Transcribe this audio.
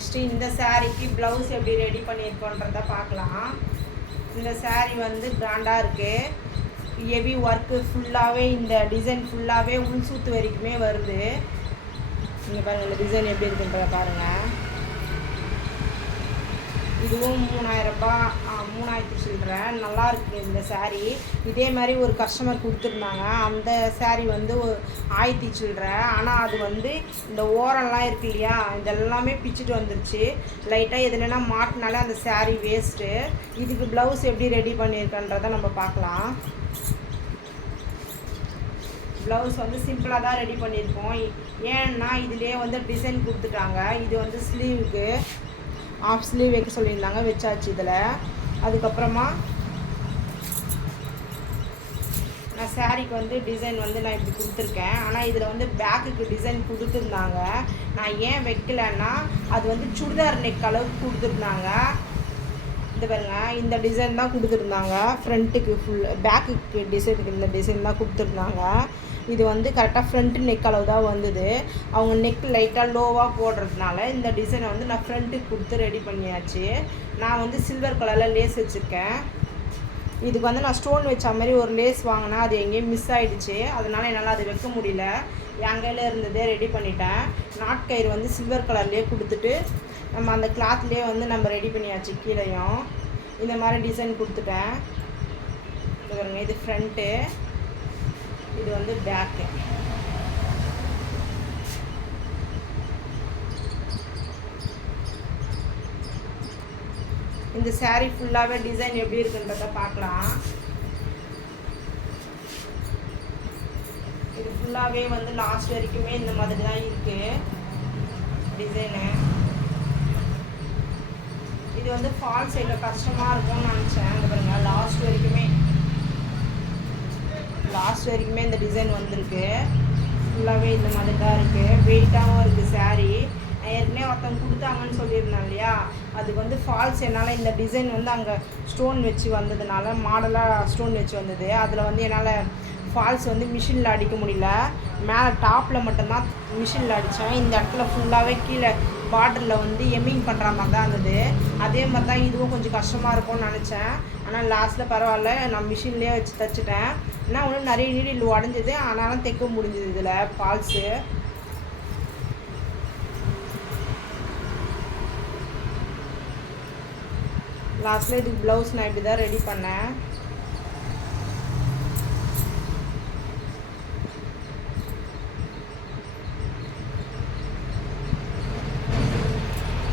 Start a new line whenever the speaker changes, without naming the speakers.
Next இந்த சாரீக்கு blouse எப்படி ரெடி பண்ணியிருக்கோன்றத பார்க்கலாம். இந்த saree வந்து பிராண்டாக இருக்குது ஹெவி ஒர்க்கு ஃபுல்லாகவே இந்த டிசைன் ஃபுல்லாகவே உள் சுத்து வரைக்குமே வருது. இங்கே பாருங்கள் இந்த டிசைன் எப்படி இருக்குன்றத பாருங்கள் இதுவும் மூணாயிரரூபா மூணாயிரத்தி சில்லற. நல்லா இருக்குது இந்த சாரீ இதே மாதிரி ஒரு கஸ்டமர் கொடுத்துருந்தாங்க. அந்த சாரீ வந்து ஆயிரத்தி சில்லற. ஆனால் அது வந்து இந்த ஓரம்லாம் இருக்கு இல்லையா? இதெல்லாமே பிச்சுட்டு வந்துருச்சு. லைட்டாக எதுனா மாட்டினாலே அந்த சாரீ வேஸ்ட்டு இதுக்கு ப்ளவுஸ் எப்படி ரெடி பண்ணியிருக்கன்றதை நம்ம பார்க்கலாம். ப்ளவுஸ் வந்து சிம்பிளாக தான் ரெடி பண்ணியிருக்கோம். ஏன்னா இதுலேயே வந்து டிசைன் கொடுத்துட்டாங்க. இது வந்து ஸ்லீவுக்கு ஆஃப் ஸ்லீவ் வைக்க சொல்லியிருந்தாங்க வச்சாச்சு இதில். அதுக்கப்புறமா நான் சாரீக்கு வந்து டிசைன் வந்து நான் இப்படி கொடுத்துருக்கேன். ஆனால் இதில் வந்து பேக்குக்கு டிசைன் கொடுத்துருந்தாங்க. நான் ஏன் வைக்கலன்னா அது வந்து சுடிதார் நெக் அளவுக்கு கொடுத்துருந்தாங்க. இந்த பாருங்க இந்த டிசைன் தான் கொடுத்துருந்தாங்க. ஃப்ரண்ட்டுக்கு ஃபுல் பேக்குக்கு டிசைனுக்கு இந்த டிசைன் தான் கொடுத்துருந்தாங்க. இது வந்து கரெக்டாக ஃப்ரண்ட்டு நெக் அளவு தான் வந்தது. அவங்க நெக் லைட்டாக லோவாக போடுறதுனால இந்த டிசைனை வந்து நான் ஃப்ரண்ட்டுக்கு கொடுத்து ரெடி பண்ணியாச்சு. நான் வந்து சில்வர் கலரில் லேஸ் வச்சுருக்கேன். இதுக்கு வந்து நான் ஸ்டோன் வச்ச மாதிரி ஒரு லேஸ் வாங்கினேன் அது எங்கேயும் மிஸ் ஆகிடுச்சு அதனால் என்னால் அது வைக்க முடியல. என் கையில் இருந்ததே ரெடி பண்ணிட்டேன். நாட்கயிறு வந்து சில்வர் கலர்லேயே கொடுத்துட்டு நம்ம அந்த கிளாத்லேயே வந்து நம்ம ரெடி பண்ணியாச்சு கீழேயும். இந்த மாதிரி டிசைன் கொடுத்துட்டேன். இது இது ஃப்ரண்ட்டு இது வந்து பேக்கு இந்த saree ஃபுல்லாகவே டிசைன் எப்படி இருக்குன்றத பார்க்கலாம். இது ஃபுல்லாகவே வந்து லாஸ்ட் வரைக்குமே இந்த மாதிரி தான் இருக்குது டிசைனு இது வந்து ஃபால் சைடில் கஷ்டமாக இருக்கும்னு நினச்சேன். அந்த பாருங்க லாஸ்ட் வரைக்குமே. லாஸ்ட் வரைக்குமே இந்த டிசைன் வந்திருக்கு. ஃபுல்லாகவே இந்த மாதிரி தான் இருக்குது வெயிட்டாகவும் இருக்குது சாரீ ஏற்கனவே ஒருத்தவங்க கொடுத்தாங்கன்னு சொல்லியிருந்தேன் இல்லையா? அதுக்கு வந்து ஃபால்ஸ் என்னால் இந்த டிசைன் வந்து அங்கே ஸ்டோன் வச்சு வந்ததுனால மாடலாக ஸ்டோன் வச்சு வந்தது. அதில் வந்து என்னால் ஃபால்ஸ் வந்து மிஷினில் அடிக்க முடியல. மேலே டாப்பில் மட்டும்தான் மிஷினில் அடித்தேன் இந்த இடத்துல ஃபுல்லாகவே கீழே பார்டரில் வந்து எம்மிங் பண்ணுற மாதிரி தான் இருந்தது. அதே மாதிரி தான் இதுவும் கொஞ்சம் கஷ்டமாக இருக்கும்னு நினச்சேன். ஆனால் லாஸ்ட்டில் பரவாயில்ல நான் மிஷின்லேயே வச்சு தைச்சிட்டேன். ஏன்னா ஒன்றும் நிறைய நீடில் உடஞ்சது. ஆனாலும் தைக்க முடிஞ்சது இதில் ஃபால்ஸு லாஸ்ட்டில் இதுக்கு ப்ளவுஸ் நான் இப்படி தான் ரெடி பண்ணேன்.